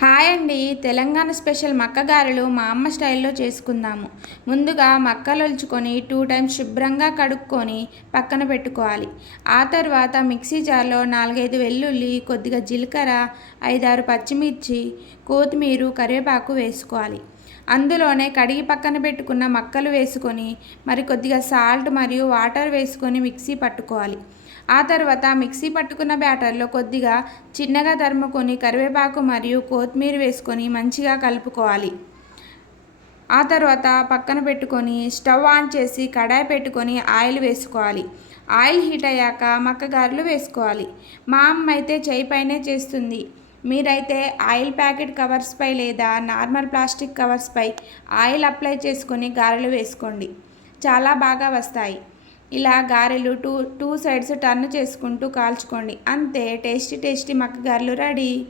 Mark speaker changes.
Speaker 1: Hi అండి. Telangana special మక్క గారెలు మా అమ్మ స్టైల్లో చేసుకుందాము. ముందుగా మక్కలు ఒలుచుకొని టూ టైమ్స్ శుభ్రంగా కడుక్కొని పక్కన పెట్టుకోవాలి. ఆ తర్వాత మిక్సీ జార్లో నాలుగైదు వెల్లుల్లి కొద్దిగా జీలకర్ర ఐదారు పచ్చిమిర్చి కొత్తిమీర కరివేపాకు వేసుకోవాలి. అందులోనే కడిగి పక్కన పెట్టుకున్న మక్కలు వేసుకొని మరి కొద్దిగా సాల్ట్ మరియు వాటర్ వేసుకొని మిక్సీ పట్టుకోవాలి. ఆ తర్వాత మిక్సీ పట్టుకున్న బ్యాటర్లో కొద్దిగా చిన్నగా తరుముకొని కరివేపాకు మరియు కొత్తిమీర వేసుకొని మంచిగా కలుపుకోవాలి. ఆ తర్వాత పక్కన పెట్టుకొని స్టవ్ ఆన్ చేసి కడాయి పెట్టుకొని ఆయిల్ వేసుకోవాలి. ఆయిల్ హీట్ అయ్యాక మక్క గారెలు వేసుకోవాలి. మా అమ్మ అయితే చేయి పైనే చేస్తుంది. మీరైతే ఆయిల్ ప్యాకెట్ కవర్స్పై లేదా నార్మల్ ప్లాస్టిక్ కవర్స్పై ఆయిల్ అప్లై చేసుకొని గారెలు వేసుకోండి. చాలా బాగా వస్తాయి. ఇలా గారెలు టూ టూ సైడ్స్ టర్న్ చేసుకుంటూ కాల్చుకోండి. అంతే టేస్టీ టేస్టీ మక్క గారెలు రెడీ.